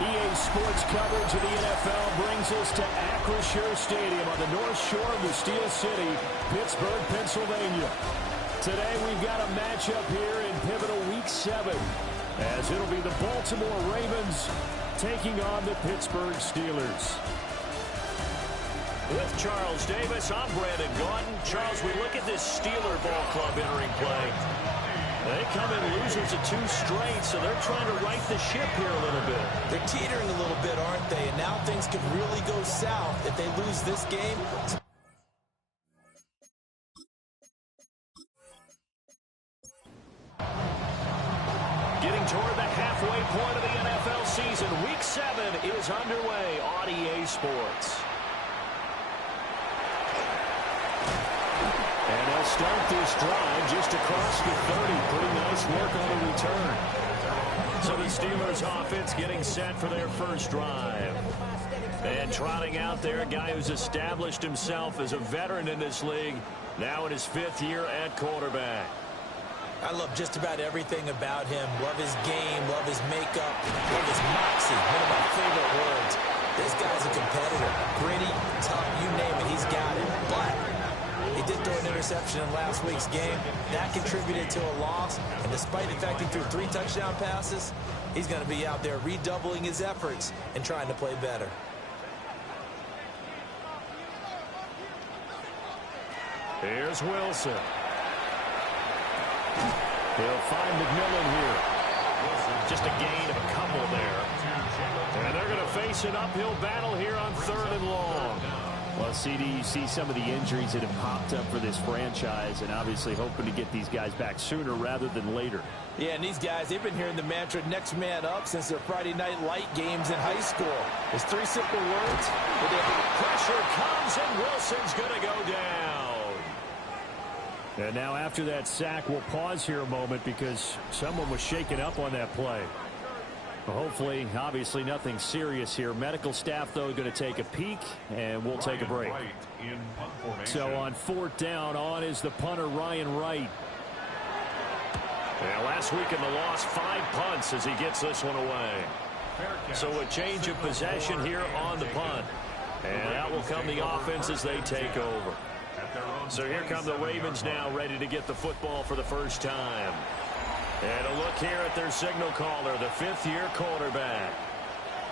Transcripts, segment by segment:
EA Sports coverage of the NFL brings us to Acrisure Stadium on the north shore of the Steel City, Pittsburgh, Pennsylvania. Today we've got a matchup here in pivotal Week 7, as it'll be the Baltimore Ravens taking on the Pittsburgh Steelers. With Charles Davis, I'm Brandon Gaudin. Charles, we look at this Steeler ball club entering play. They come in losers of 2 straight, so they're trying to right the ship here a little bit. They're teetering a little bit, aren't they? And now things could really go south if they lose this game. Getting toward the halfway point of the NFL season, Week 7 is underway on EA Sports. And they'll start this drive just across the 30. Pretty nice work on the return. So the Steelers offense getting set for their first drive. And trotting out there, a guy who's established himself as a veteran in this league, now in his 5th year at quarterback. I love just about everything about him. Love his game, love his makeup, love his moxie. One of my favorite words. This guy's a competitor. Gritty, tough, you name it, he's got it. But he did throw an interception in last week's game. That contributed to a loss. And despite the fact he threw 3 touchdown passes, he's going to be out there redoubling his efforts and trying to play better. Here's Wilson. He'll find McMillan here. Just a gain of a couple there. And they're going to face an uphill battle here on 3rd and long. Well, CD, you see some of the injuries that have popped up for this franchise, and obviously hoping to get these guys back sooner rather than later. Yeah, and these guys, they've been hearing the mantra next man up since their Friday night light games in high school. It's 3 simple words. Pressure comes, and Wilson's going to go down. And now after that sack, we'll pause here a moment because someone was shaken up on that play. Well, hopefully, obviously nothing serious here. Medical staff, though, going to take a peek, and we'll take a break. So on 4th down, on is the punter, Ryan Wright. Yeah, last week in the loss, 5 punts as he gets this one away. So a change of possession here on the punt. And out will come the offense as they take over. So here come the Ravens now, ready to get the football for the first time. And a look here at their signal caller, the 5th-year quarterback.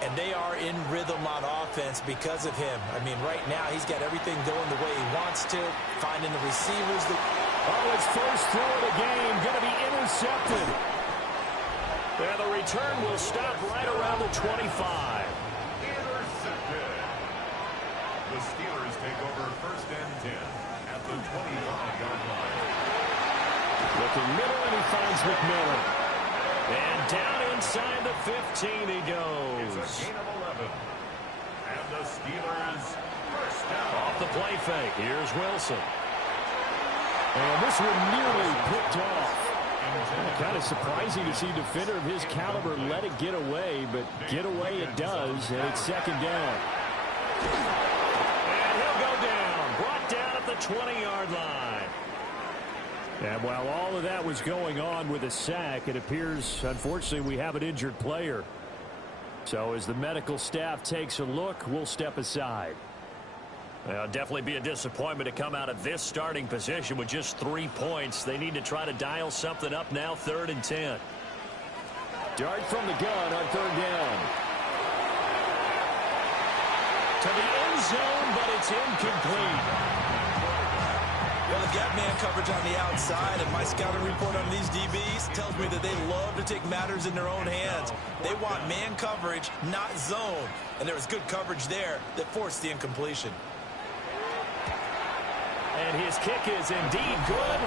And they are in rhythm on offense because of him. I mean, right now, he's got everything going the way he wants to, finding the receivers. His first throw of the game, going to be intercepted. And the return will stop right around the 25. Intercepted. The Steelers take over 1st and 10 at the 25-yard line. Looking middle, and he finds McMillan. And down inside the 15 he goes. It's a gain of 11. And the Steelers first down. Off the play fake. Here's Wilson. And this one nearly picked off. Kind of surprising to see a defender of his caliber let it get away, but get away it does, and it's 2nd down. And he'll go down. Brought down at the 20-yard line. And while all of that was going on with a sack, it appears, unfortunately, we have an injured player. So as the medical staff takes a look, we'll step aside. Well, definitely be a disappointment to come out of this starting position with just 3 points. They need to try to dial something up now, 3rd and 10. Dart from the gun on 3rd down. To the end zone, but it's incomplete. Well, they've got man coverage on the outside, and my scouting report on these DBs tells me that they love to take matters in their own hands. They want man coverage, not zone. And there was good coverage there that forced the incompletion. And his kick is indeed good.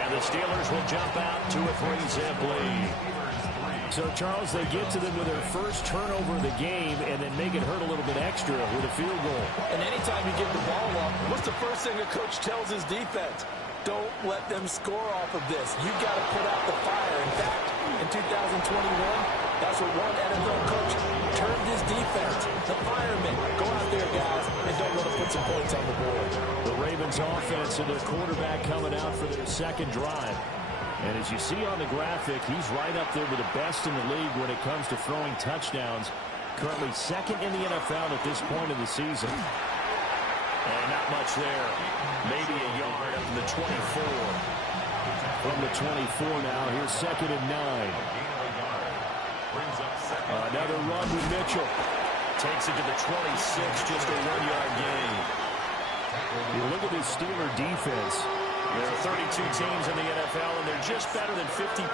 And the Steelers will jump out to a 3-zip lead. So, Charles, they get to them with their first turnover of the game and then make it hurt a little bit extra with a field goal. And anytime you give the ball up, what's the first thing a coach tells his defense? Don't let them score off of this. You've got to put out the fire. In fact, in 2021, that's what one NFL coach turned his defense. The firemen. Go out there, guys, and don't let them put some points on the board. The Ravens offense and their quarterback coming out for their 2nd drive. And as you see on the graphic, he's right up there with the best in the league when it comes to throwing touchdowns. currently second in the NFL at this point of the season. And not much there. Maybe a yard up to the 24. From the 24 now, here's 2nd and 9. Another run with Mitchell. Takes it to the 26, just a 1-yard gain. You look at this Steeler defense. There are 32 teams in the NFL, and they're just better than 50%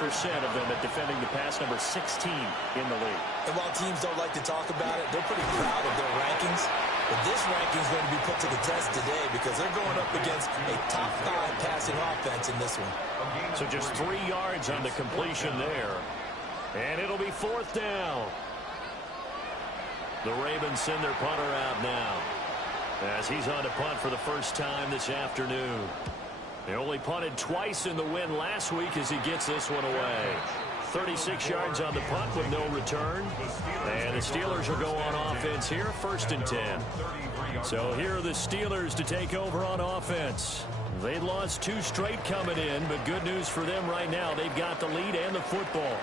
of them at defending the pass, number 16 in the league. And while teams don't like to talk about it, they're pretty proud of their rankings. But this ranking is going to be put to the test today because they're going up against a top 5 passing offense in this one. So just 3 yards on the completion there. And it'll be 4th down. The Ravens send their punter out now, as he's on to punt for the first time this afternoon. They only punted twice in the win last week as he gets this one away. 36 yards on the punt with no return. And the Steelers will go on offense here, 1st and 10. So here are the Steelers to take over on offense. They lost 2 straight coming in, but good news for them right now. They've got the lead and the football.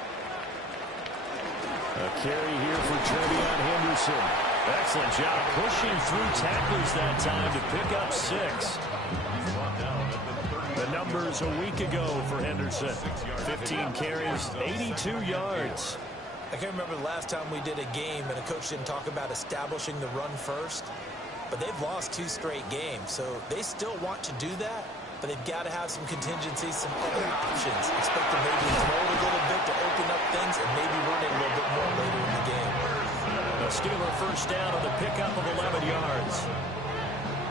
A carry here for Trevion Henderson. Excellent job pushing through tacklers that time to pick up 6. The numbers a week ago for Henderson. 15 carries, 82 yards. I can't remember the last time we did a game and a coach didn't talk about establishing the run first. But they've lost 2 straight games, so they still want to do that. But they've got to have some contingencies, some other options. Expect them maybe to throw it a little bit to open up things and maybe run it a little bit more later in the game. A Steeler first down on the pickup of 11 yards.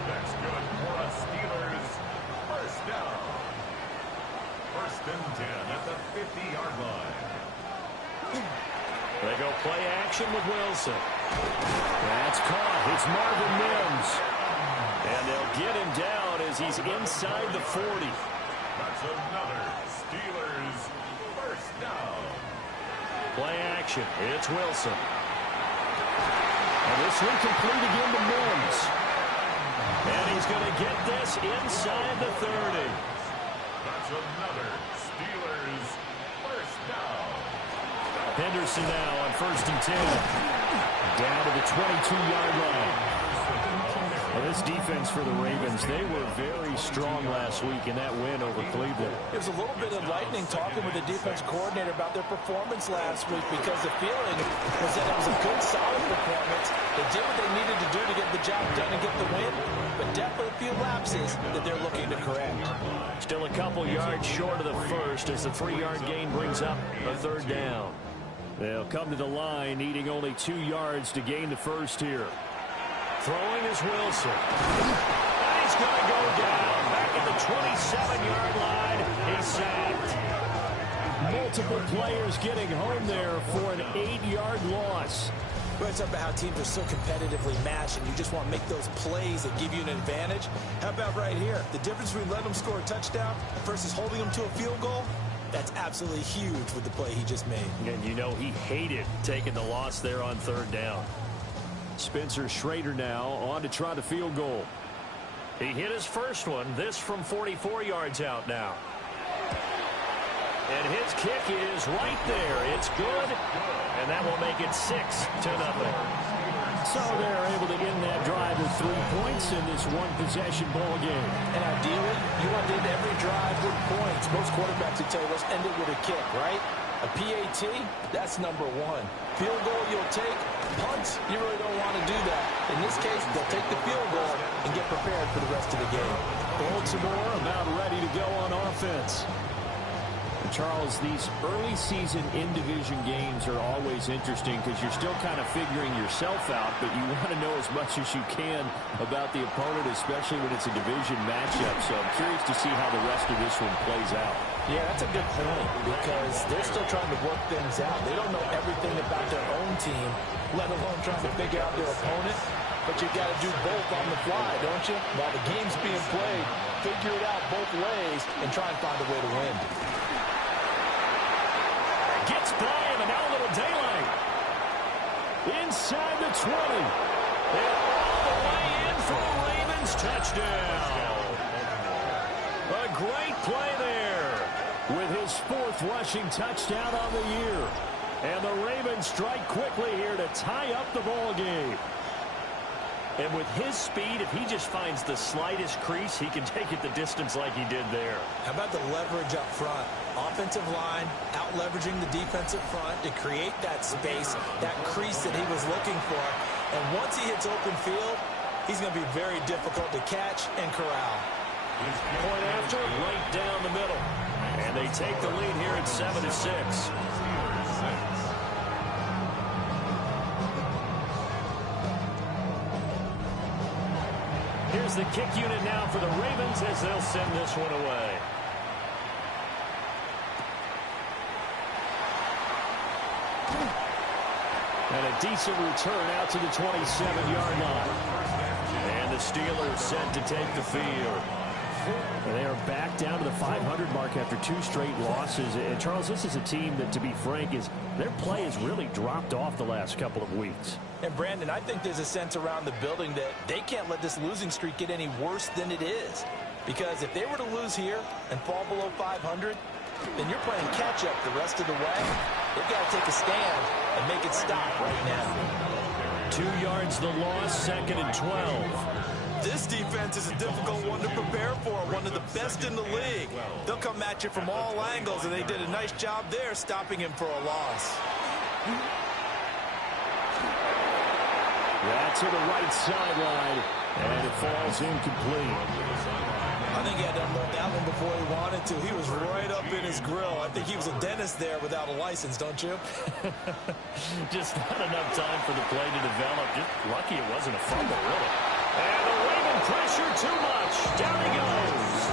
That's good for a Steelers first down. 1st and 10 at the 50-yard line. They go play action with Wilson. That's caught. It's Marvin Mims. And they'll get him down as he's inside the 40. That's another Steelers first down. Play action. It's Wilson. And this one complete again to Mims. And he's going to get this inside the 30. That's another Steelers first down. Henderson now on 1st and 10. Down to the 22-yard line. Well, this defense for the Ravens, they were very strong last week in that win over Cleveland. It was a little bit enlightening talking with the defense coordinator about their performance last week because the feeling was that it was a good, solid performance. They did what they needed to do to get the job done and get the win, but definitely a few lapses that they're looking to correct. Still a couple yards short of the first as the 3-yard gain brings up a 3rd down. They'll come to the line needing only 2 yards to gain the first here. Throwing is Wilson. And he's going to go down. Back at the 27-yard line. He's sacked. Multiple players getting home there for an 8-yard loss. We're talking about how teams are so competitively matched and you just want to make those plays that give you an advantage. How about right here? The difference between letting them score a touchdown versus holding them to a field goal? That's absolutely huge with the play he just made. And you know he hated taking the loss there on 3rd down. Spencer Schrader now on to try the field goal. He hit his first one. This from 44 yards out now. And his kick is right there. It's good. And that will make it 6-0. So they're able to end that drive with 3 points in this one-possession ball game. And ideally, you want to end every drive with points. Most quarterbacks would tell you, let's end it with a kick, right? A PAT, that's number 1. Field goal you'll take. Punts, you really don't want to do that. In this case, they'll take the field goal and get prepared for the rest of the game. Baltimore about ready to go on offense. Charles, these early season in-division games are always interesting because you're still kind of figuring yourself out, but you want to know as much as you can about the opponent, especially when it's a division matchup. So I'm curious to see how the rest of this one plays out. Yeah, that's a good point because they're still trying to work things out. They don't know everything about their own team, let alone trying to figure out their opponent. But you got to do both on the fly, don't you? While the game's being played, figure it out both ways and try and find a way to win. Gets by him, and now a little daylight. Inside the 20. And all the way in for the Ravens touchdown. A great play there with his 4th rushing touchdown on the year. And the Ravens strike quickly here to tie up the ball game. And with his speed, if he just finds the slightest crease, he can take it the distance like he did there. How about the leverage up front? Offensive line out leveraging the defensive front to create that space, that crease that he was looking for. And once he hits open field, he's going to be very difficult to catch and corral. Point after, right down the middle. And they take the lead here at 7-6. Here's the kick unit now for the Ravens as they'll send this one away. And a decent return out to the 27-yard line. And the Steelers set to take the field. And they are back down to the 500 mark after 2 straight losses. And, Charles, this is a team that, to be frank, their play has really dropped off the last couple of weeks. And, Brandon, I think there's a sense around the building that they can't let this losing streak get any worse than it is. Because if they were to lose here and fall below 500, then you're playing catch-up the rest of the way. They've got to take a stand and make it stop right now. 2 yards the loss, 2nd and 12. This defense is a difficult one to prepare for, one of the best in the league. They'll come at you from all angles, and they did a nice job there stopping him for a loss. That's to the right sideline, and it falls incomplete. I think he had to unload that one before he wanted to. He was right up in his grill. I think he was a dentist there without a license, don't you? Just not enough time for the play to develop. Just lucky it wasn't a fumble, really. And the Raven pressure too much. Down he goes.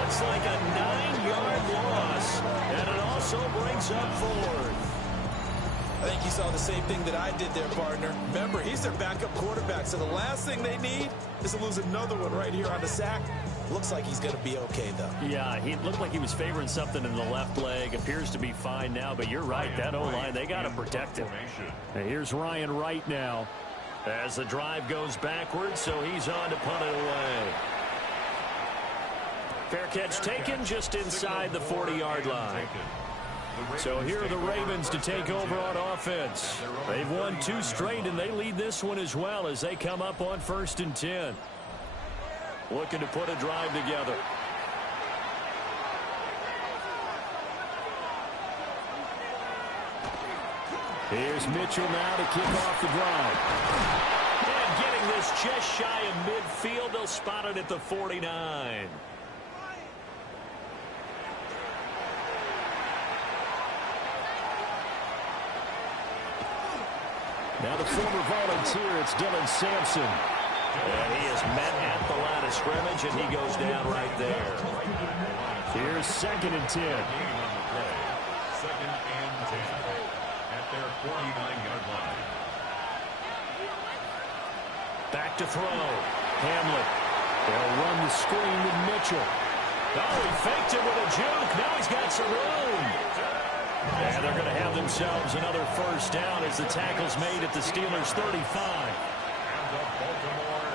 Looks like a 9-yard loss, and it also brings up 4th. I think you saw the same thing that I did there, partner. Remember, he's their backup quarterback, so the last thing they need is to lose another one right here on the sack. Looks like he's going to be okay, though. Yeah, he looked like he was favoring something in the left leg. Appears to be fine now, but you're right. That O-line, they got to protect him. And here's Ryan Wright now as the drive goes backwards, so he's on to punt it away. Fair catch taken just inside the 40-yard line. So here are the Ravens to take over on offense. They've won 2 straight, and they lead this one as well as they come up on 1st and 10. Looking to put a drive together. Here's Mitchell now to kick off the drive. And getting this just shy of midfield. They'll spot it at the 49. Now the former volunteer, it's Dylan Sampson. And he is met at the line of scrimmage, and he goes down right there. Here's 2nd and 10. 2nd and 10 at their 49-yard line. Back to throw. Hamlet. They'll run the screen with Mitchell. Oh, he faked it with a juke. Now he's got some room. And they're going to have themselves another 1st down as the tackle's made at the Steelers' 35. And the Baltimore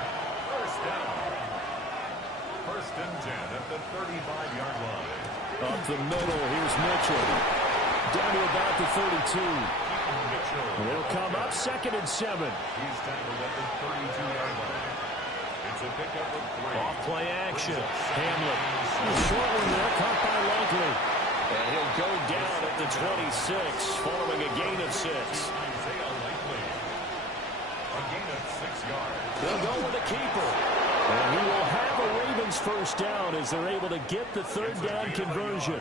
1st down. 1st and 10 at the 35-yard line. Up the middle, here's Mitchell. Down to about the 32. And they'll come up 2nd and 7. He's tackled at the 32-yard line. It's a pickup of 3. Off play action. Hamlet. Short one there, caught by Likely. And he'll go down at the 26, following a gain of 6. A gain of 6 yards. They'll go with the keeper. And he will have a Ravens 1st down as they're able to get the 3rd down conversion.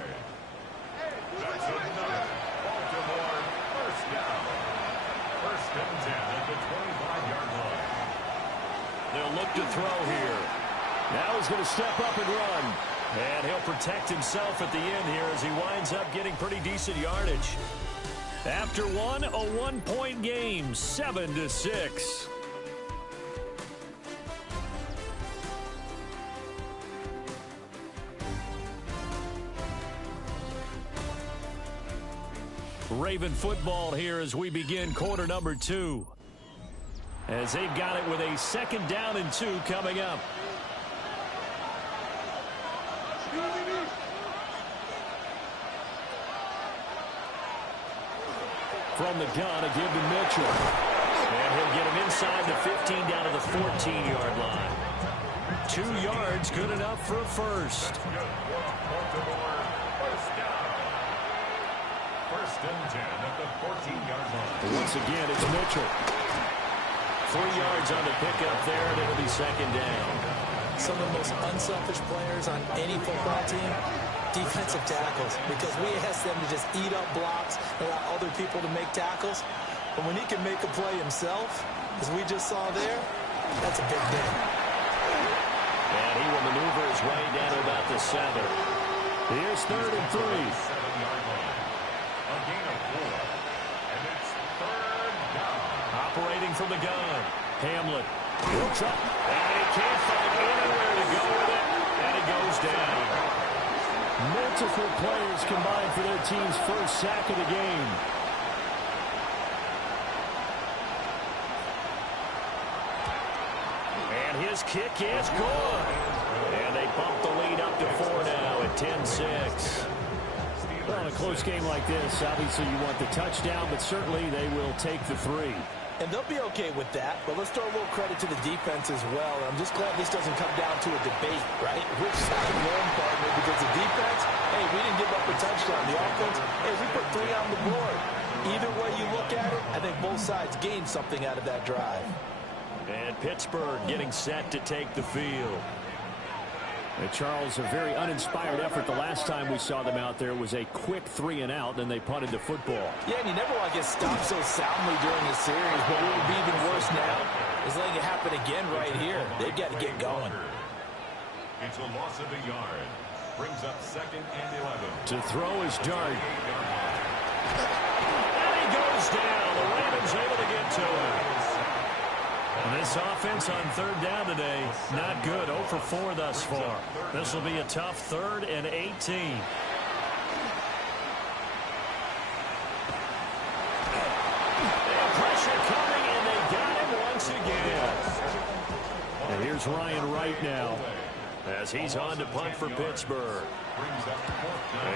That's another Baltimore 1st down. 1st and 10 at the 25-yard line. They'll look to throw here. Now he's going to step up and run. And he'll protect himself at the end here as he winds up getting pretty decent yardage. After one, a 1-point game, 7-6. Raven football here as we begin quarter number 2. As they've got it with a 2nd down and 2 coming up. From the gun, a give to Mitchell. And he'll get him inside the 15 down to the 14-yard line. 2 yards, good enough for a first. First and 10 at the 14-yard line. Once again, it's Mitchell. 3 yards on the pickup there, and it'll be second down. Some of the most unselfish players on any football team, defensive tackles, because we ask them to just eat up blocks and allow other people to make tackles. But when he can make a play himself, as we just saw there, that's a big day. And he will maneuver his way down to about the 7. Here's 3rd and 3. 7-yard line. A gain of 4. And it's 3rd down. Operating from the gun. Hamlin. He'll try. And he can't find anywhere to go with it. And it goes down. Multiple players combined for their team's first sack of the game. His kick is good. And they bump the lead up to 4 now at 10-6. Well, in a close game like this, obviously you want the touchdown, but certainly they will take the 3. And they'll be okay with that, but let's throw a little credit to the defense as well. I'm just glad this doesn't come down to a debate, right? Which side won, partner? Because the defense, hey, we didn't give up a touchdown. The offense, hey, we put 3 on the board. Either way you look at it, I think both sides gained something out of that drive. And Pittsburgh getting set to take the field. And Charles, a very uninspired effort the last time we saw them out there was a quick 3 and out, then they punted the football. Yeah, and you never want to get stopped so soundly during the series, but what would be even worse now is letting it happen again right here. They've got to get going. It's a loss of a yard. Brings up 2nd and 11. To throw his dart. And he goes down. The Ravens able to get to him. This offense on 3rd down today, not good. 0 for 4 thus far. This will be a tough 3rd and 18. Pressure coming, and they got him once again. And here's Ryan Wright now, as he's on to punt for Pittsburgh.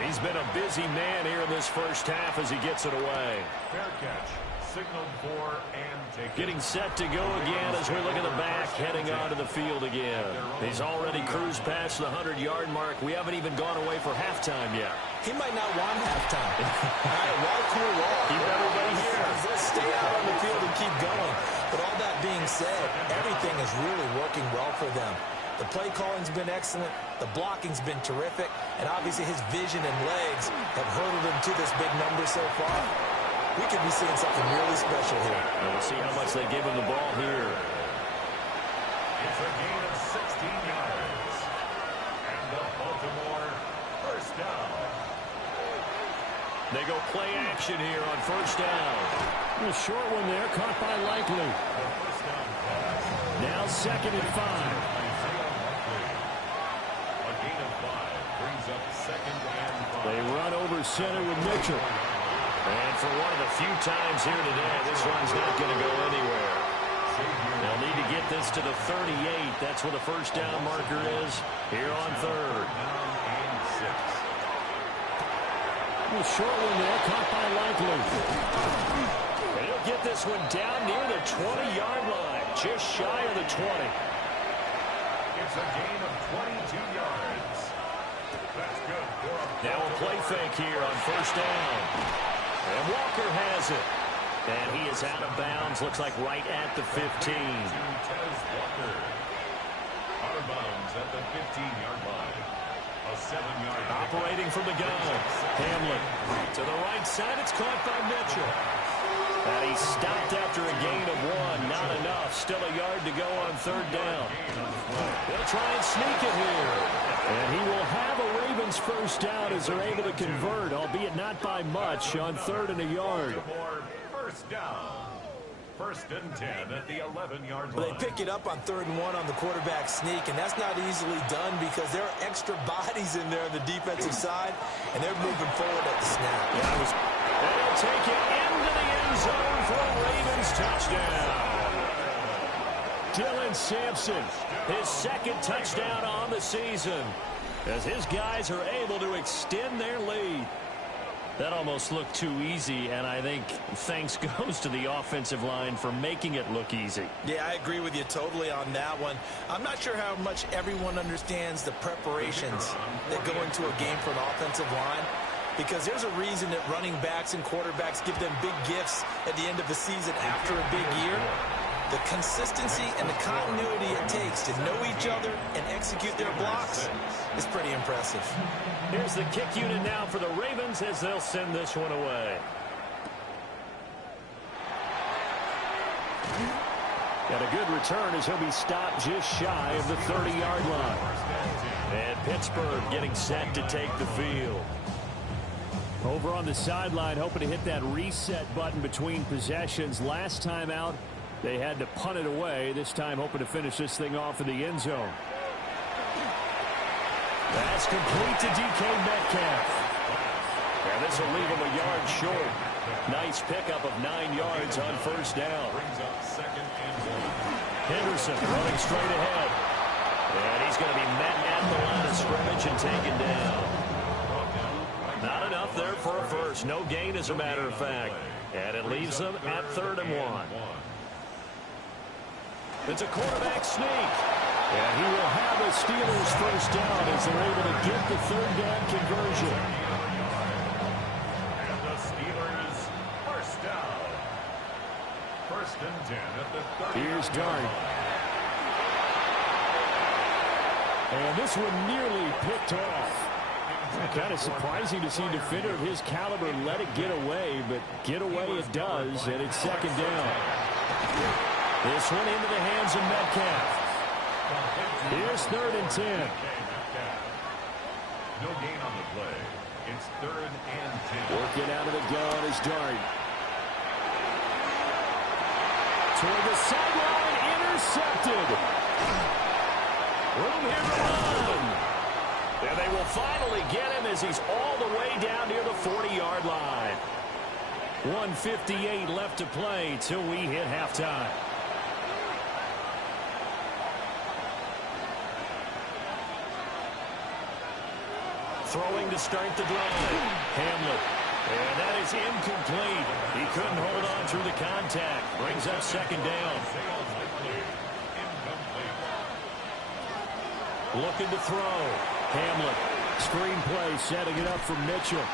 He's been a busy man here in this first half as he gets it away. Fair catch. Signaled for and taken. Getting set to go again as we look at the back, heading onto the field again. He's already cruised past the 100-yard mark. We haven't even gone away for halftime yet. He might not want halftime. All right, why cool off? Keep everybody here. Let's stay out on the field and keep going. But all that being said, everything is really working well for them. The play calling's been excellent. The blocking's been terrific. And obviously his vision and legs have hurdled him to this big number so far. We could be seeing something really special here. And we'll see how much they give him the ball here. It's a gain of 16 yards. And the Baltimore first down. They go play action here on first down. A short one there, caught by Likely. First down pass. Now 2nd and 5. A gain of 5 brings up 2nd and 5. They run over center with Mitchell. And for one of the few times here today, this one's not going to go anywhere. They'll need to get this to the 38. That's where the first down marker is here on 3rd. A short one there, caught by Likely. And he'll get this one down near the 20-yard line, just shy of the 20. It's a gain of 22 yards. That's good for a now a play fake here on first down. And Walker has it. And he is out of bounds. Looks like right at the 15. Walker. Out of bounds at the 15-yard line. A 7-yard. Operating from the gun. Hamlin. To the right side. It's caught by Mitchell. And he stopped after a gain of 1. Not enough. Still a yard to go on 3rd down. They'll try and sneak it here. And he will have a Ravens first down as they're able to convert, albeit not by much, on 3rd and a yard. First down. 1st and 10 at the 11-yard line. They pick it up on 3rd and 1 on the quarterback sneak, and that's not easily done because there are extra bodies in there on the defensive side, and they're moving forward at the snap. They'll take it into the end zone for a Ravens touchdown. Dylan Sampson, his 2nd touchdown on the season, as his guys are able to extend their lead. That almost looked too easy, and I think thanks goes to the offensive line for making it look easy. Yeah, I agree with you totally on that one. I'm not sure how much everyone understands the preparations that go into a game for an offensive line, because there's a reason that running backs and quarterbacks give them big gifts at the end of the season after a big year. The consistency and the continuity it takes to know each other and execute their blocks is pretty impressive. Here's the kick unit now for the Ravens as they'll send this one away. And a good return as he'll be stopped just shy of the 30-yard line. And Pittsburgh getting set to take the field. Over on the sideline, hoping to hit that reset button between possessions. Last time out, they had to punt it away. This time hoping to finish this thing off in the end zone. That's complete to DK Metcalf. And this will leave him a yard short. Nice pickup of 9 yards on first down. Henderson running straight ahead. And he's going to be met at the line of scrimmage and taken down. Not enough there for a first. No gain, as a matter of fact. And it leaves them at 3rd and 1. It's a quarterback sneak. And he will have a Steelers first down as they're able to get the 3rd down conversion. And the Steelers first down. 1st and 10 at the 30. Here's Dart. And this one nearly picked off. Kind of surprising to see a defender of his caliber let it get away, but get away it does, and it's 2nd down. This one into the hands of Metcalf. Here's 3rd and 10. No gain on the play. It's 3rd and 10. Working out of the gun is Dart. Toward the sideline, intercepted. Room here to run. And they will finally get him as he's all the way down near the 40-yard line. 1:58 left to play till we hit halftime. Throwing to start the drive. Hamlet. And that is incomplete. He couldn't hold on through the contact. Brings up 2nd down. Looking to throw. Hamlet. Screen play setting it up for Mitchell.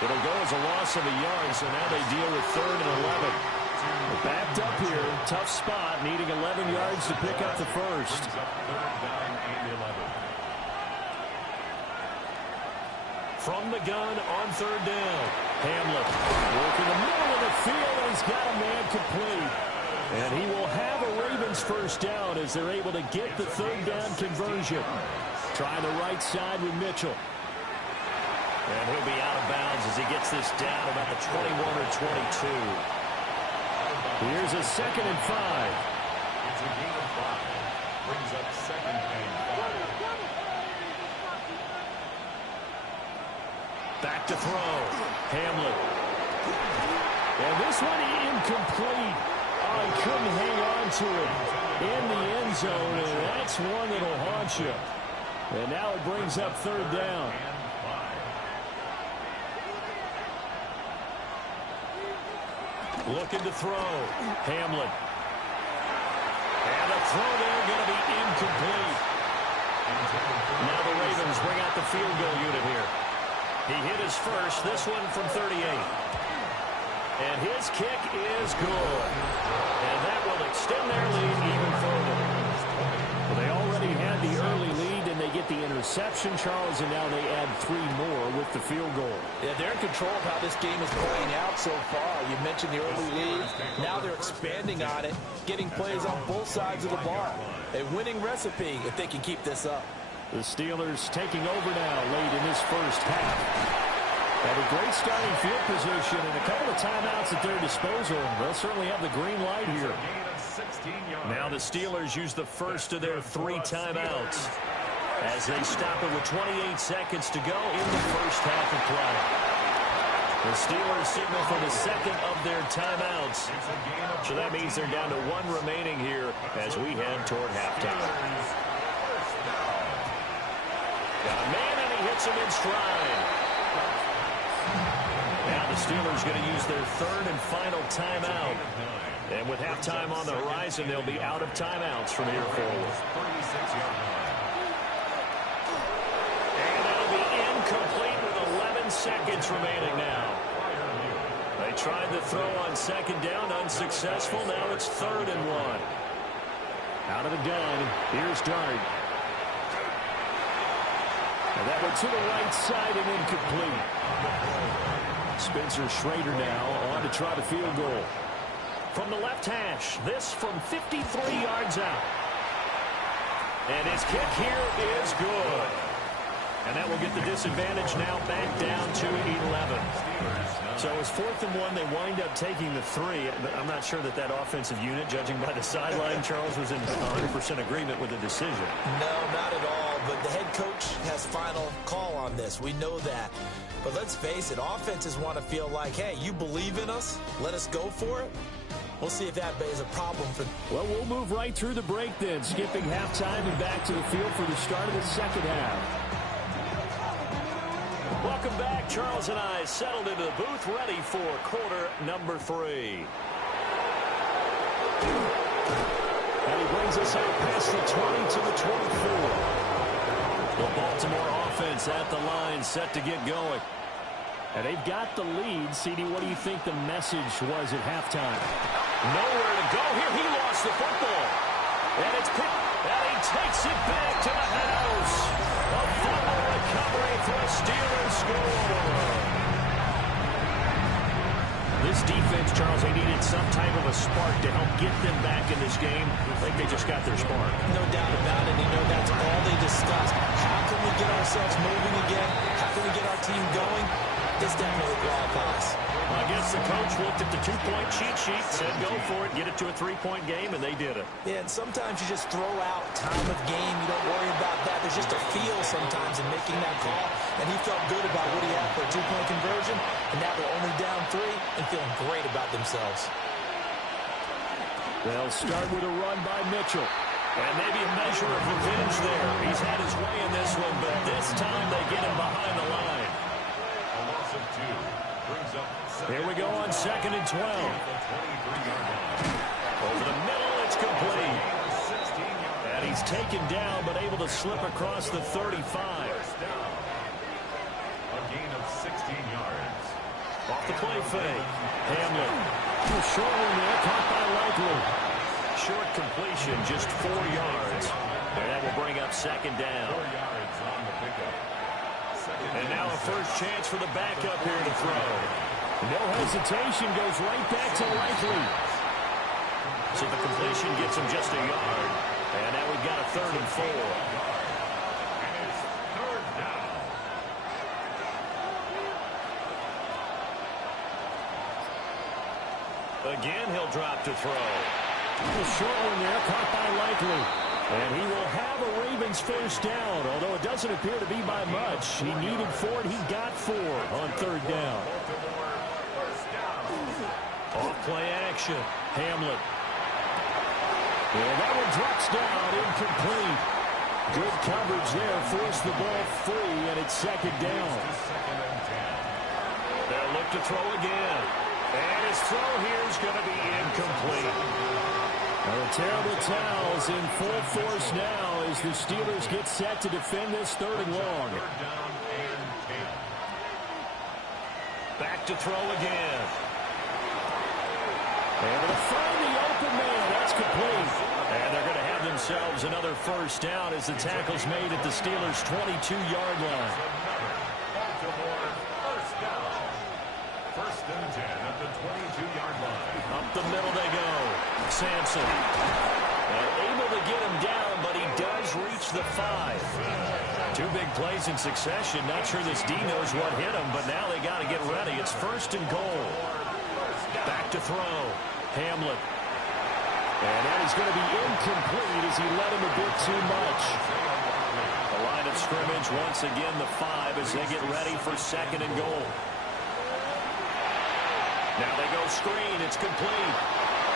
It'll go as a loss of a yard, so now they deal with 3rd and 11. They're backed up here. Tough spot, needing 11 yards to pick up the first. From the gun on 3rd down. Hamlet working the middle of the field, and he's got a man complete. And he will have a Ravens first down as they're able to get the 3rd down conversion. Trying the right side with Mitchell. And he'll be out of bounds as he gets this down about the 21 or 22. Here's a 2nd and 5. It's a gain of 5. Brings up 2nd and 5. Back to throw. Hamlet. And this one incomplete. Oh, he couldn't hang on to it in the end zone, and that's one that'll haunt you. And now it brings up 3rd down. Looking to throw. Hamlet. And the throw there going to be incomplete. Now the Ravens bring out the field goal unit here. He hit his first, this one from 38. And his kick is good. And that will extend their lead even further. Well, they already had the early lead, and they get the interception, Charles, and now they add 3 more with the field goal. Yeah, they're in control of how this game is playing out so far. You mentioned the early lead. Now they're expanding on it, getting plays on both sides of the ball. A winning recipe if they can keep this up. The Steelers taking over now late in this first half. Have a great starting field position and a couple of timeouts at their disposal. They'll certainly have the green light here. Now the Steelers use the first of their 3 timeouts as they stop it with 28 seconds to go in the first half of play. The Steelers signal for the 2nd of their timeouts. So that means they're down to 1 remaining here as we head toward halftime. Got a man, and he hits him in stride. Steelers going to use their third and final timeout. And with halftime on the horizon, they'll be out of timeouts from here forward. And that'll be incomplete with 11 seconds remaining now. They tried the throw on second down, unsuccessful. Now it's 3rd and 1. Out of the gun, here's Dart. And that one to the right side and incomplete. Spencer Schrader now on to try the field goal. From the left hash, this from 53 yards out. And his kick here is good. And that will get the disadvantage now back down to 11. So it's 4th and 1. They wind up taking the 3. But I'm not sure that that offensive unit, judging by the sideline, Charles, was in 100% agreement with the decision. No, not at all. But the head coach has final call on this. We know that. But let's face it, offenses want to feel like, hey, you believe in us? Let us go for it. We'll see if that is a problem for them. Well, we'll move right through the break then, skipping halftime and back to the field for the start of the second half. Welcome back. Charles and I settled into the booth, ready for quarter number 3. And he brings us out past the 20 to the 24. The Baltimore offense at the line, set to get going. And they've got the lead. CD, what do you think the message was at halftime? Nowhere to go here. He lost the football. And it's picked. And he takes it back to the house. A fumble recovery for a Steelers score. This defense, Charles, they needed some type of a spark to help get them back in this game. I think they just got their spark. No doubt about it. You know, that's all they discussed. How can we get ourselves moving again? How can we get our team going? This definitely qualifies. Well, I guess the coach looked at the 2-point cheat sheet, said go for it, get it to a 3-point game, and they did it. Yeah, and sometimes you just throw out time of game. You don't worry about that. There's just a feel sometimes in making that call, and he felt good about what he had for a 2-point conversion, and now they're only down 3 and feeling great about themselves. They'll start with a run by Mitchell. And maybe a measure of revenge there. He's had his way in this one, but this time they get him behind the line. A loss of 2 brings up Here we go on 2nd and 12. Over the middle, it's complete. And he's taken down, but able to slip across the 35. A gain of 16 yards. Off the play fake. Hamlin. Short one there, caught by Likely. Short completion, just 4 yards. And that will bring up 2nd down. 4 yards on the pickup. And now a first chance for the backup here to throw. No hesitation, goes right back to Likely. So the completion gets him just a yard. And now we've got a 3rd and 4. And it's 3rd down. Again, he'll drop to throw. A short one there, caught by Likely. And he will have a Ravens first down, although it doesn't appear to be by much. He needed 4, and he got 4 on 3rd down. Off play action. Hamlin. And that one drops down, incomplete. Good coverage there, forced the ball free, and it's 2nd down. They'll look to throw again. And his throw here is going to be incomplete. Well, the terrible towels in full force now as the Steelers get set to defend this 3rd and long. Back to throw again. Able to find the open man. That's complete. And they're going to have themselves another first down as the tackle's made at the Steelers' 22-yard line. Baltimore first down. 1st and 10 at the 22-yard line. Up the middle they go. Sampson. And able to get him down, but he does reach the 5. 2 big plays in succession. Not sure this D knows what hit him, but now they got to get ready. It's 1st and goal. Back to throw. Hamlin. And that is going to be incomplete as he let him a bit too much. The line of scrimmage, once again, the 5 as they get ready for 2nd and goal. Now they go screen. It's complete.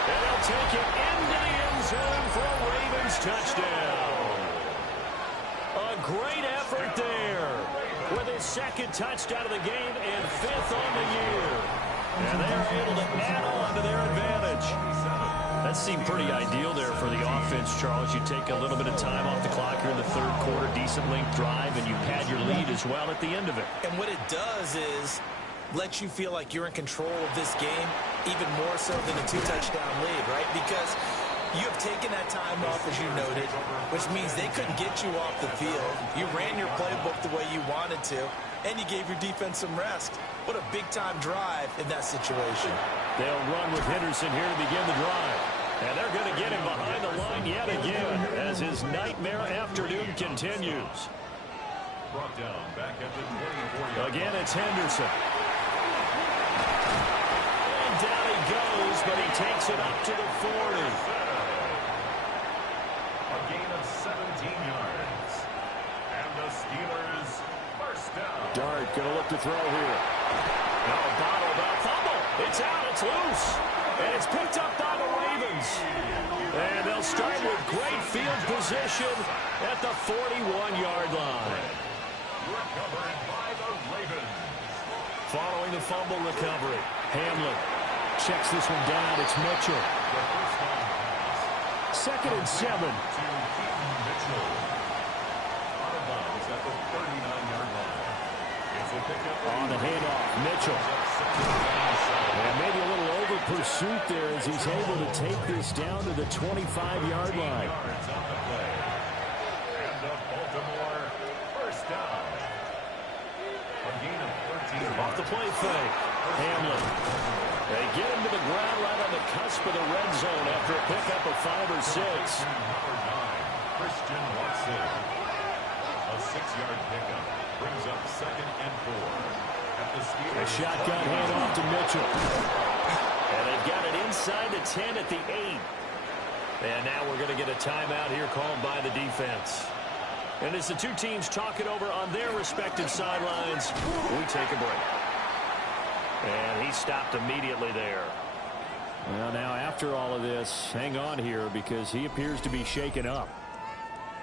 And they'll take it into the end zone for a Ravens touchdown. A great effort there with his second touchdown of the game and 5th on the year. And they're able to add on to their advantage. That seemed pretty ideal there for the offense, Charles. You take a little bit of time off the clock here in the third quarter, decent length drive, and you pad your lead as well at the end of it. And what it does is let you feel like you're in control of this game, even more so than a 2-touchdown lead, right? Because you have taken that time off, as you noted, which means they couldn't get you off the field. You ran your playbook the way you wanted to, and you gave your defense some rest. What a big-time drive in that situation. They'll run with Henderson here to begin the drive. And they're going to get him behind the line yet again as his nightmare afternoon continues. Brought down back at the 24. Again, it's Henderson. And down he goes, but he takes it up to the 40. A gain of 17 yards. And the Steelers first down. Dart going to look to throw here. No, bottled up. Fumble. It's out. It's loose. And it's picked up by the Ravens. And they'll start with great field position at the 41-yard line. Recovered by the Ravens. Following the fumble recovery, Hamlin checks this one down. It's Mitchell. The first down pass. 2nd and 7. To Keaton Mitchell. Out of bounds at the 39-yard line. It's a pickup. On the handoff, Mitchell. And maybe a little over pursuit there as he's able to take this down to the 25-yard line. Yards on the play. And the Baltimore first down. A gain of 13. Off the play fake, Hamlin. They get him to the ground right on the cusp of the red zone after a pickup of 5 or 6. Number 9, Christian Watson. A 6-yard pickup brings up 2nd and 4. A shotgun handoff to Mitchell. And they've got it inside the 10 at the 8. And now we're going to get a timeout here called by the defense. And as the two teams talk it over on their respective sidelines, we take a break. And he stopped immediately there. Well, now after all of this, hang on here because he appears to be shaken up.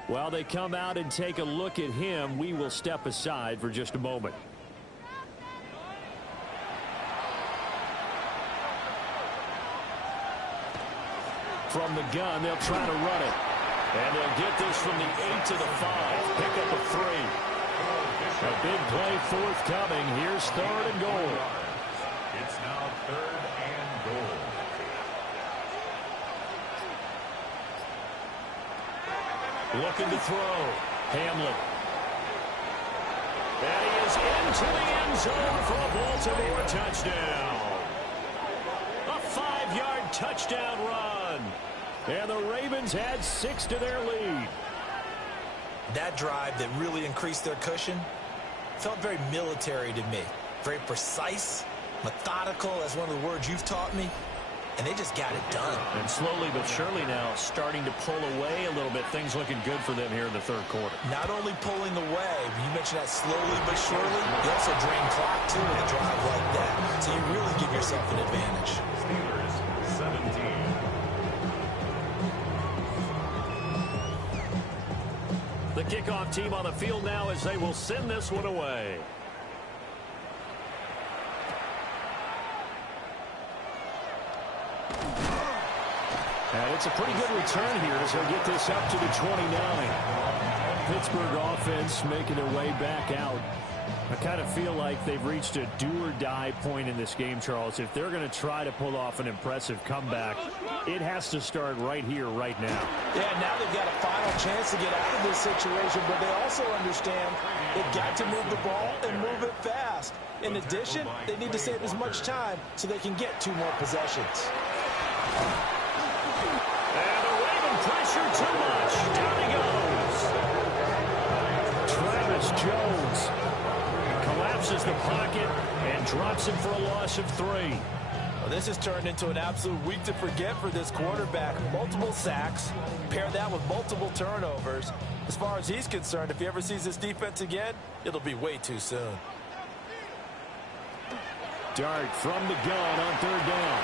While they come out and take a look at him, we will step aside for just a moment. From the gun, they'll try to run it. And they'll get this from the 8 to the 5. Pick up a 3. A big play forthcoming. Here's 3rd and goal. It's now 3rd and goal. Looking to throw. Hamlin. And he is into the end zone for a Baltimore touchdown. A 5-yard touchdown run. And the Ravens add 6 to their lead. That drive that really increased their cushion felt very military to me. Very precise, methodical, as one of the words you've taught me. And they just got it done. And slowly but surely now starting to pull away a little bit. Things looking good for them here in the third quarter. Not only pulling away, you mentioned that slowly but surely, you also drain clock too with a drive like that. So you really give yourself an advantage. Steelers 17. The kickoff team on the field now as they will send this one away. And it's a pretty good return here as they get this up to the 29. Pittsburgh offense making their way back out. I kind of feel like they've reached a do-or-die point in this game, Charles. If they're going to try to pull off an impressive comeback, it has to start right here, right now. Yeah, now they've got a final chance to get out of this situation, but they also understand they've got to move the ball and move it fast. In addition, they need to save as much time so they can get 2 more possessions. And the Raven pressure too much. Down he goes. Travis Jones collapses the pocket and drops him for a loss of 3. Well, this has turned into an absolute week to forget for this quarterback. Multiple sacks, pair that with multiple turnovers. As far as he's concerned, if he ever sees this defense again, it'll be way too soon. Dart from the gun on 3rd down.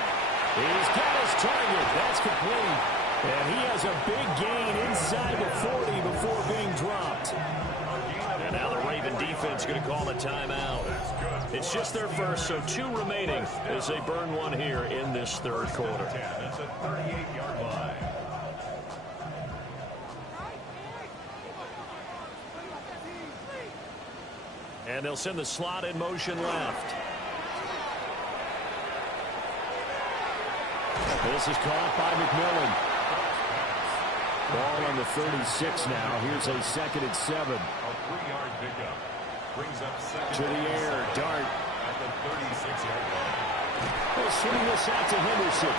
He's got his target. That's complete. And he has a big gain inside the 40 before being dropped. A gain And now the Raven defense going to call a timeout. It's just their first, so 2 remaining as they burn one here in this third quarter. That's a 38-yard line. And they'll send the slot in motion left. This is caught by McMillan. Ball on the 36 now. Here's a 2nd and 7. A 3-yard pickup. Brings up second To the air, Dart. at the 36-yard line. They'll swing this out to Henderson.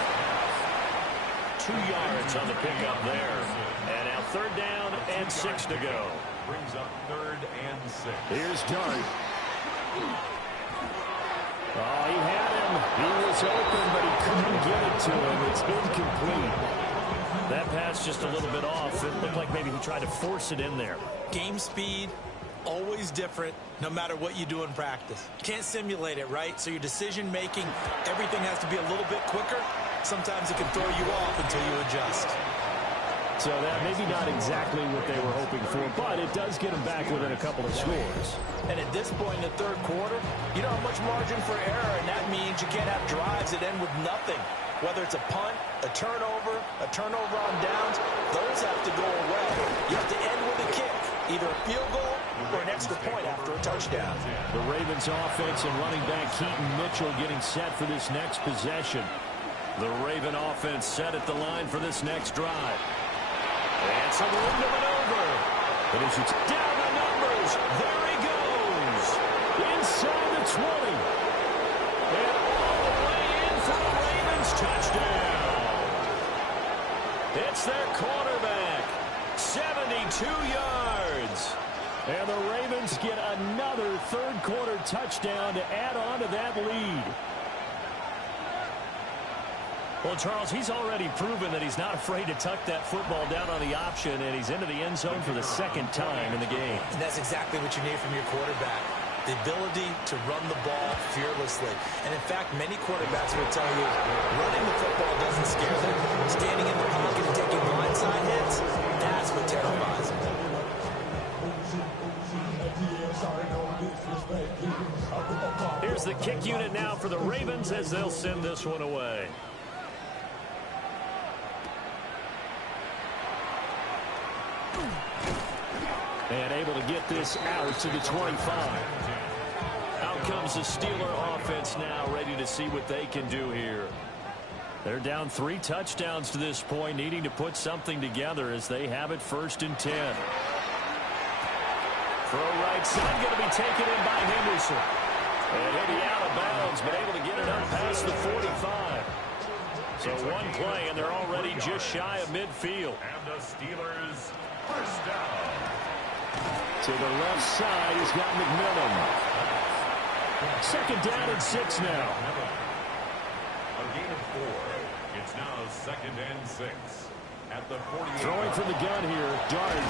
2 yards on the pickup there. And now 3rd down and 6 to go. Brings up 3rd and 6. Here's Dart. Oh, he had him. He was open, but he couldn't get it to him. It's incomplete. That pass just a little bit off. It looked like maybe he tried to force it in there. Game speed, always different, no matter what you do in practice. You can't simulate it, right? So your decision making, everything has to be a little bit quicker. Sometimes it can throw you off until you adjust. So that maybe not exactly what they were hoping for, but it does get them back within a couple of scores. And at this point in the third quarter, you don't have much margin for error, and that means you can't have drives that end with nothing. Whether it's a punt, a turnover on downs, those have to go away. You have to end with a kick, either a field goal or an extra point after a touchdown. The Ravens offense and running back Keaton Mitchell getting set for this next possession. The Raven offense set at the line for this next drive. And some room to maneuver. But as it's down the numbers, there he goes. Inside the 20. And all the way in for the Ravens touchdown. It's their quarterback. 72 yards. And the Ravens get another third quarter touchdown to add on to that lead. Well, Charles, he's already proven that he's not afraid to tuck that football down on the option, and he's into the end zone for the 2nd time in the game. And that's exactly what you need from your quarterback. The ability to run the ball fearlessly. And in fact, many quarterbacks will tell you running the football doesn't scare them. Standing in the pocket and taking blindside hits, that's what terrifies them. Here's the kick unit now for the Ravens as they'll send this one away. And able to get this out to the 25. Out comes the Steeler offense now, ready to see what they can do here. They're down 3 touchdowns to this point, needing to put something together as they have it 1st and 10. Throw right side, going to be taken in by Henderson. And he'll be out of bounds, but able to get it up past the 45. So one play, and they're already just shy of midfield. And the Steelers first down. To the left side, he's got McMillan. 2nd down and 6 now. A gain of 4. It's now 2nd and 6. At the 48. Throwing from the gun here, Dart.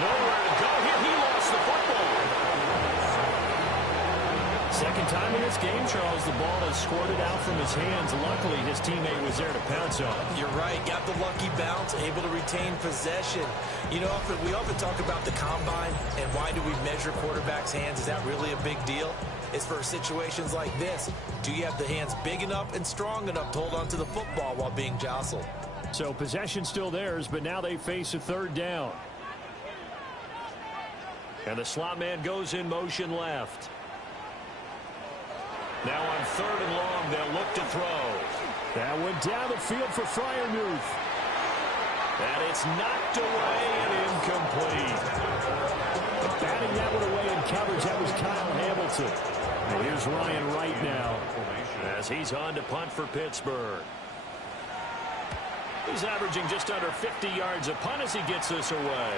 Nowhere to go here. He lost the football. 2nd time in this game, Charles, the ball has squirted out from his hands. Luckily, his teammate was there to pounce on it. You're right. Got the lucky bounce, able to retain possession. You know, we often talk about the combine and why do we measure quarterbacks' hands. Is that really a big deal? It's for situations like this. Do you have the hands big enough and strong enough to hold on to the football while being jostled? So possession still theirs, but now they face a 3rd down. And the slot man goes in motion left. Now on 3rd and long, they'll look to throw. That went down the field for Freiermuth. And it's knocked away and incomplete. Batting that one away in coverage, that was Kyle Hamilton. And here's Ryan Wright now as he's on to punt for Pittsburgh. He's averaging just under 50 yards a punt as he gets this away.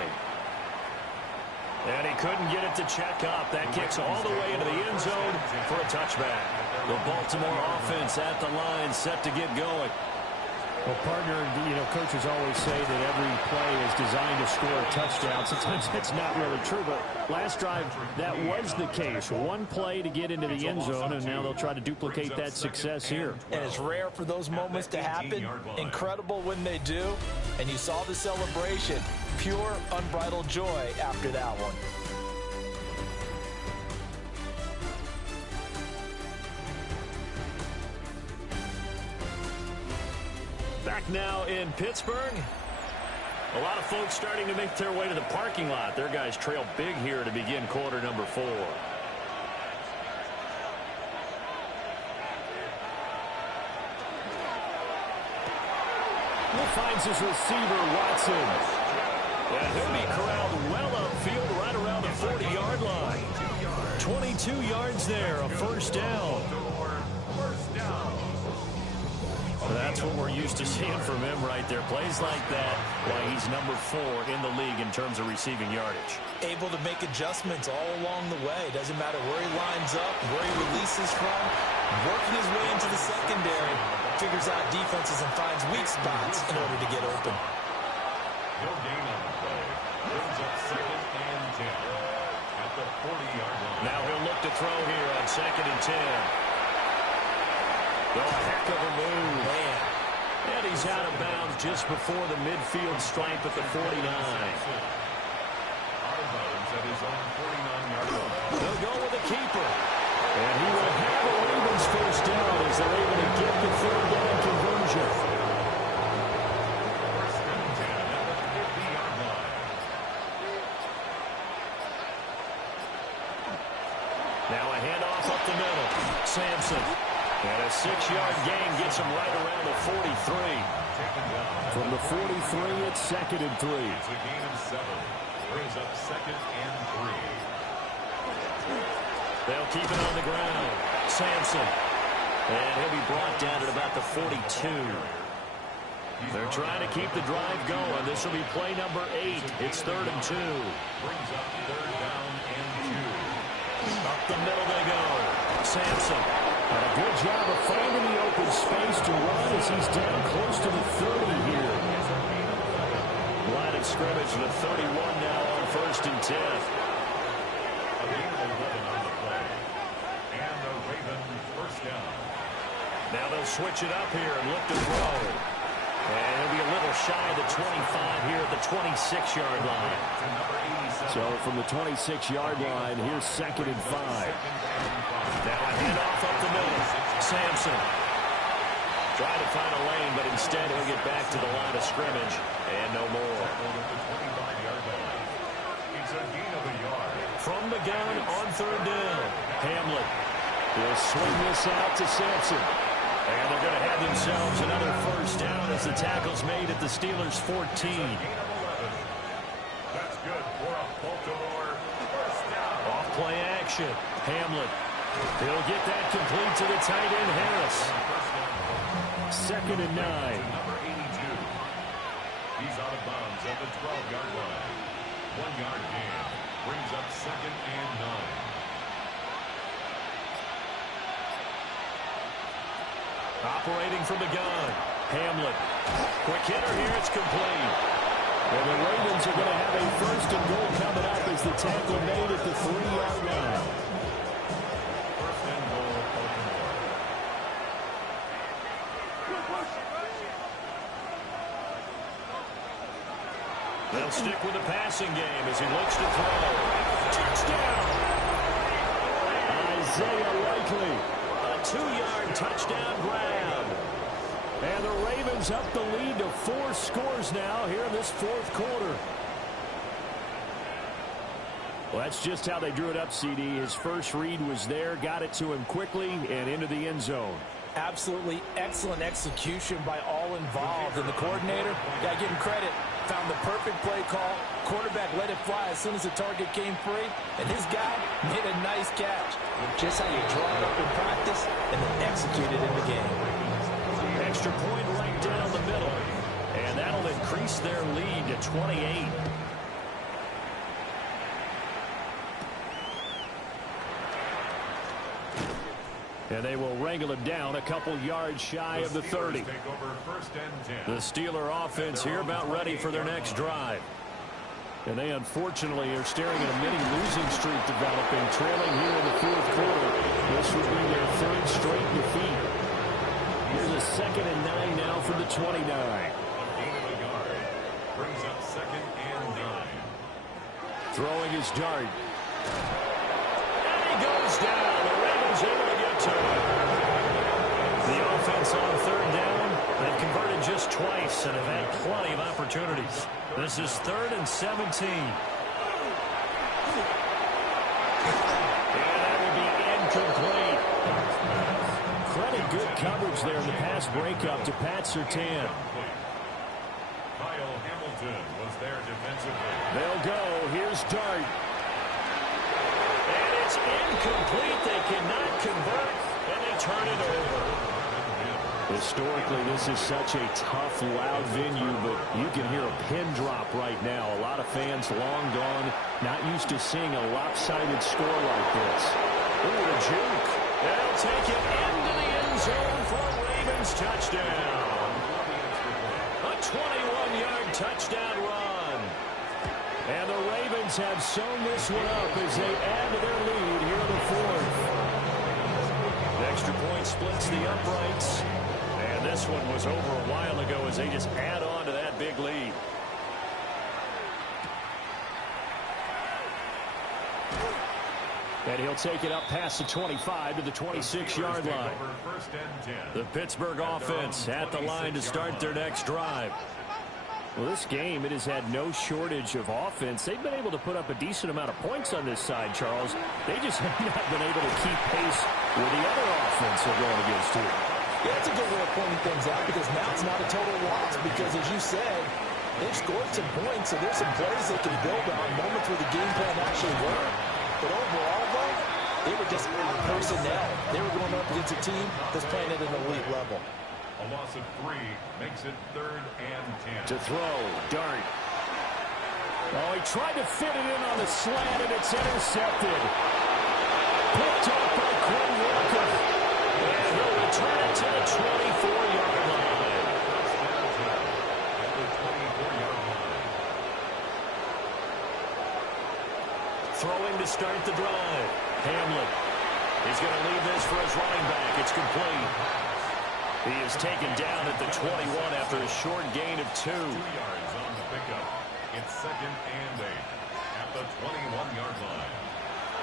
And he couldn't get it to check up. That kicks all the way into the end zone for a touchback. The Baltimore offense at the line, set to get going. Well, partner, you know, coaches always say that every play is designed to score a touchdown. Sometimes that's not really true, but last drive, that was the case. One play to get into the end zone, and now they'll try to duplicate that success here. And it's rare for those moments to happen. Incredible when they do. And you saw the celebration. Pure, unbridled joy after that one. Back now in Pittsburgh. A lot of folks starting to make their way to the parking lot. Their guys trail big here to begin quarter number 4. Finds his receiver, Watson. And he'll be corralled well upfield right around the 40-yard line. 22 yards there, a first down. That's what we're used to seeing from him right there. Plays like that, why he's number 4 in the league in terms of receiving yardage. Able to make adjustments all along the way. Doesn't matter where he lines up, where he releases from. Working his way into the secondary. Figures out defenses and finds weak spots in order to get open. No gain on the play. Brings up 2nd and 10 at the 40-yard line. Now he'll look to throw here on 2nd and 10. Oh, a heck of a move. Man. And he's out of bounds just before the midfield stripe at the 49. Out of bounds at his own 49-yard line. They'll go with the keeper. And he will have a Ravens first down as they're able to get the 3rd down conversion. First and 10 at the 50-yard line. Now a handoff up the middle. Sampson. And a 6-yard gain gets him right around the 43. From the 43, it's 2nd and 3. It's a gain of 7. Brings up 2nd and 3. They'll keep it on the ground. Sampson. And he'll be brought down at about the 42. They're trying to keep the drive going. This will be play number 8. It's 3rd and 2. Brings up 3rd down and 2. Up the middle they go. Sampson. And a good job of finding the open space to run as he's down close to the 30 here. Line of scrimmage to the 31 now on 1st and 10. A gain of 11 on the play. And the Ravens first down. Now they'll switch it up here and look to throw. And he'll be a little shy of the 25 here at the 26-yard line. So from the 26-yard line, here's 2nd and 5. Now a handoff up the middle. Sampson. Trying to find a lane, but instead he'll get back to the line of scrimmage. And no more. It's a gain of a yard. From the gun on 3rd down. Hamlet will swing this out to Sampson. And they're going to have themselves another first down as the tackle's made at the Steelers' 14. That's good for a Baltimore first down. Off play action. Hamlet. He'll get that complete to the tight end, Harris. 2nd and 9. Number 82. He's out of bounds at the 12-yard line. 1-yard gain. Brings up 2nd and 9. Operating from the gun. Hamlet. Quick hitter here. It's complete. Well, the Ravens are going to have a 1st and goal coming up as the tackle made at the 3-yard line. 1st and goal, Baltimore. They'll stick with the passing game as he looks to throw. Touchdown! Isaiah Likely. A 2-yard touchdown grab. And the Ravens up the lead to 4 scores now here in this 4th quarter. Well, that's just how they drew it up, CD. His first read was there, got it to him quickly, and into the end zone. Absolutely excellent execution by all involved. And the coordinator, got to give him credit, found the perfect play call. Quarterback let it fly as soon as the target came free. And his guy made a nice catch. Just how you draw it up in practice and then execute it in the game. Extra point right down the middle. And that'll increase their lead to 28. And they will wrangle him down a couple yards shy of the 30. The Steeler offense here about ready for their next drive. And they unfortunately are staring at a mini losing streak developing, trailing here in the 4th quarter. This would be their 3rd straight defeat. Here's a 2nd and 9 now from the 29. Brings up 2nd and 9. Throwing his dart. And he goes down. The Ravens able to get to him. The offense on 3rd down They've converted just twice and have had plenty of opportunities. This is 3rd and 17. And that will be incomplete. Credit good coverage there in the pass breakup to Pat Surtain. Kyle Hamilton was there defensively. They'll go. Here's Dart. And it's incomplete. They cannot convert, and they turn it over. Historically, this is such a tough, loud venue, but you can hear a pin drop right now. A lot of fans long gone, not used to seeing a lopsided score like this. Ooh, a juke. They'll take it into the end zone for a Ravens touchdown. A 21-yard touchdown run. And the Ravens have sewn this one up as they add to their lead here in the 4th. The extra point splits the uprights. And this one was over a while ago as they just add on to that big lead. And he'll take it up past the 25 to the 26-yard line. The Pittsburgh offense at the line to start their next drive. Well, this game, it has had no shortage of offense. They've been able to put up a decent amount of points on this side, Charles. They just have not been able to keep pace with the other offense they're going against here. Yeah, that's a good way of pointing things out because now it's not a total loss because, as you said, they've scored some points, so there's some plays they can build on, moments where the game plan actually worked. But overall, though, they were just personnel. They were going up against a team that's playing at an elite level. A loss of 3 makes it 3rd and 10. To throw, Dart. Oh, he tried to fit it in on the slant, and it's intercepted. Picked up by Quinn Walker. And he'll return it to the 24-yard line. At the 24-yard line. Throwing to start the drive. Hamlin. He's going to leave this for his running back. It's complete. He is taken down at the 21 after a short gain of 2. 2 yards on the pickup. It's 2nd and 8 at the 21-yard line.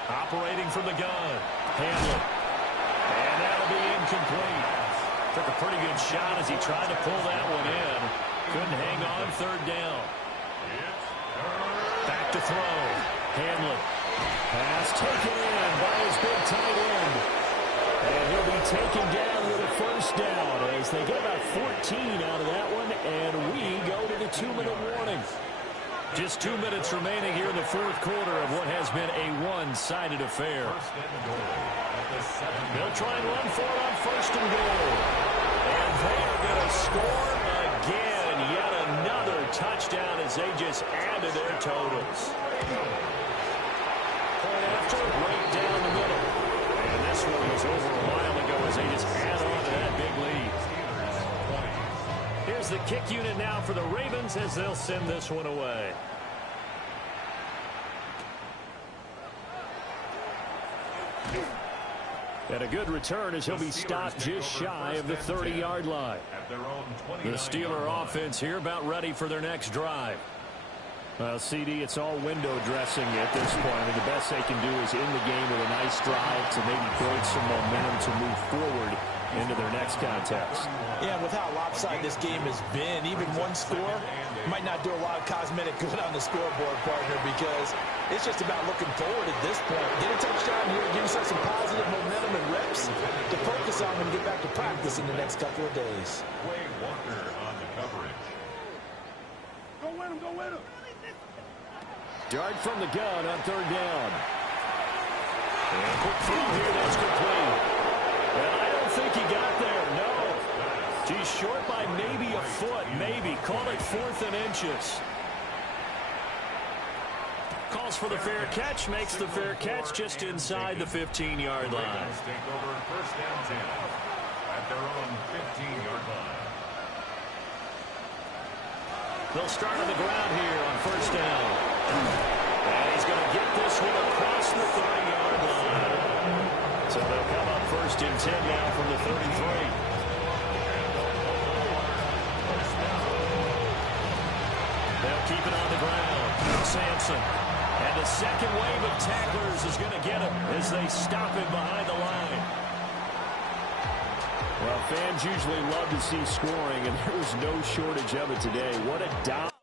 Operating from the gun. Hamlin. And that'll be incomplete. Took a pretty good shot as he tried to pull that one in. Couldn't hang on 3rd down. Back to throw. Hamlin. Pass taken in by his big tight end. And he'll be taken down with a 1st down as they get about 14 out of that one. And we go to the 2-minute warning. Just 2 minutes remaining here in the 4th quarter of what has been a one-sided affair. They'll try and run for it on 1st and goal. And they are going to score again. Yet another touchdown as they just add to their totals. Point after, right down the middle. And this one was over a while ago as they just add on to that big lead. Here's the kick unit now for the Ravens as they'll send this one away. And a good return as he'll be stopped just shy of the 30-yard line. The Steeler offense here about ready for their next drive. Well, CD, it's all window dressing at this point. I mean, the best they can do is in the game with a nice drive to maybe build some momentum to move forward into their next contest. Yeah, with how lopsided this game has been, even one score might not do a lot of cosmetic good on the scoreboard, partner, because it's just about looking forward at this point. Get a touchdown here, give yourself some positive momentum and reps to focus on and get back to practice in the next couple of days. Quay Walker on the coverage. Go win him, go win him. Dart from the gun on 3rd down. And quick throw here, that's complete. Well, I don't think he got there, no. He's short by maybe a foot, maybe. Call it 4th and inches. Calls for the fair catch, makes the fair catch just inside the 15-yard line. Take over 1st and 10 at their own 15-yard line. They'll start on the ground here on 1st down. And he's going to get this one across the 30-yard line. So they'll come up 1st and 10 now from the 33. They'll keep it on the ground. Sampson. And the second wave of tacklers is going to get him as they stop him behind the line. Well, fans usually love to see scoring, and there was no shortage of it today. What a down.